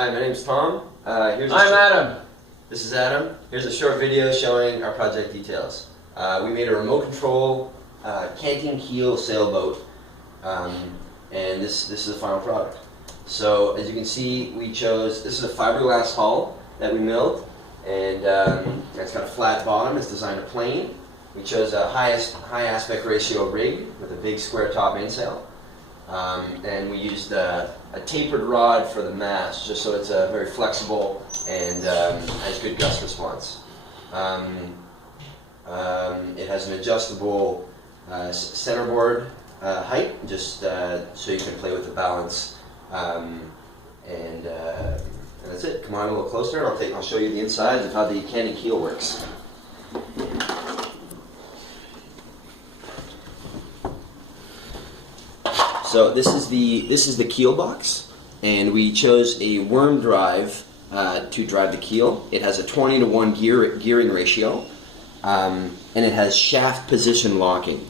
Hi, my name's Tom. I'm Adam. This is Adam. Here's a short video showing our project details. We made a remote control Canting Keel sailboat, and this is the final product. So as you can see, this is a fiberglass hull that we milled, and it's got a flat bottom. It's designed to plane. We chose a high aspect ratio rig with a big square top mainsail. And we used a tapered rod for the mast, just so it's very flexible and has good gust response. It has an adjustable centerboard height, just so you can play with the balance. And that's it. Come on a little closer, and I'll show you the insides of how the Canting Keel works. So this is the keel box, and we chose a worm drive to drive the keel. It has a 20-to-1 gearing ratio, and it has shaft position locking.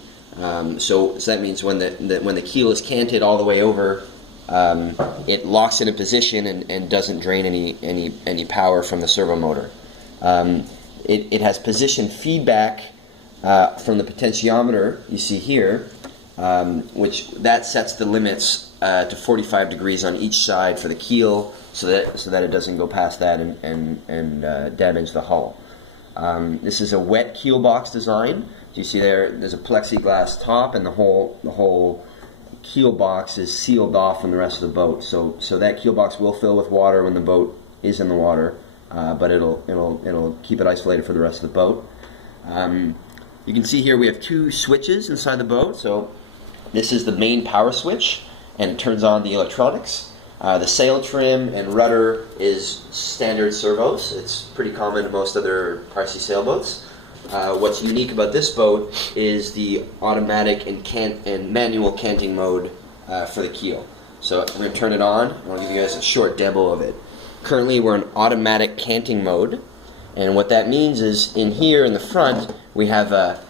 So that means when the keel is canted all the way over, it locks in a position and doesn't drain any power from the servo motor. It has position feedback from the potentiometer you see here. Which sets the limits to 45 degrees on each side for the keel, so that it doesn't go past that and damage the hull. This is a wet keel box design. You see there's a plexiglass top, and the whole keel box is sealed off from the rest of the boat. So that keel box will fill with water when the boat is in the water, but it'll keep it isolated for the rest of the boat. You can see here we have two switches inside the boat. So this is the main power switch, and it turns on the electronics. The sail trim and rudder is standard servos. It's pretty common to most other RC sailboats. What's unique about this boat is the automatic and manual canting mode for the keel. So I'm going to turn it on, and I'll give you guys a short demo of it. Currently we're in automatic canting mode, and what that means is in here in the front we have an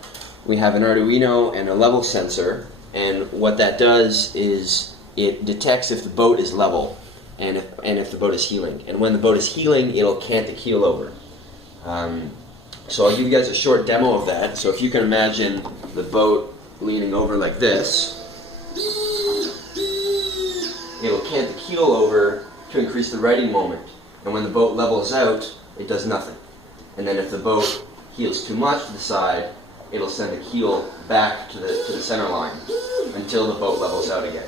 Arduino and a level sensor. And what that does is it detects if the boat is level and if the boat is heeling. And when the boat is heeling, it'll cant the keel over. So I'll give you guys a short demo of that. So if you can imagine the boat leaning over like this, it'll cant the keel over to increase the righting moment. And when the boat levels out, it does nothing. And then if the boat heels too much to the side, it'll send the keel back to the center line until the boat levels out again.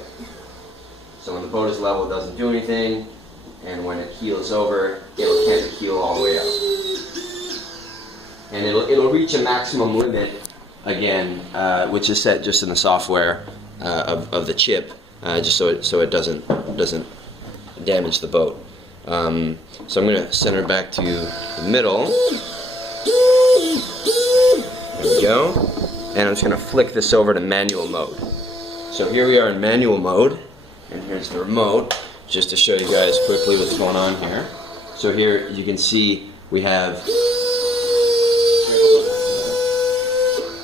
So when the boat is level, it doesn't do anything, and when it heels over, it'll cant the keel all the way out. And it'll reach a maximum limit again, which is set just in the software of the chip, just so it doesn't damage the boat. So I'm going to center it back to the middle. There we go. And I'm just going to flick this over to manual mode. So here we are in manual mode, and here's the remote, just to show you guys quickly what's going on here. So here you can see we have,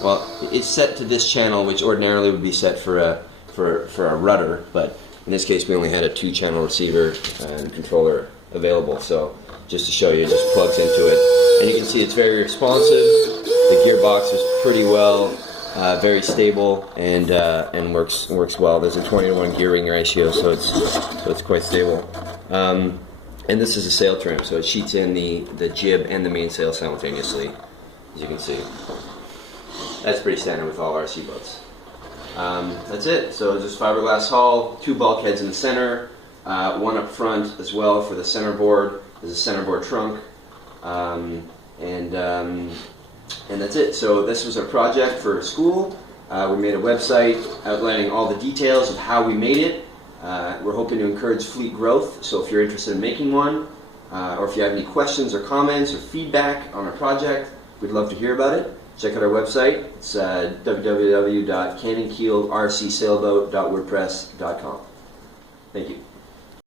well, it's set to this channel, which ordinarily would be set for a rudder, but in this case we only had a 2-channel receiver and controller available. So just to show you, it just plugs into it, and you can see it's very responsive. The gearbox is pretty well, very stable, and works well. There's a 20-to-1 gearing ratio, so it's quite stable. And this is a sail trim, so it sheets in the jib and the mainsail simultaneously, as you can see. That's pretty standard with all RC boats. That's it. So just fiberglass hull, 2 bulkheads in the center, one up front as well for the centerboard. There's a centerboard trunk, and that's it. So this was our project for school. We made a website outlining all the details of how we made it. We're hoping to encourage fleet growth, so if you're interested in making one, or if you have any questions or comments or feedback on our project, we'd love to hear about it. Check out our website. It's www.cantingkeelrcsailboat.wordpress.com. Thank you.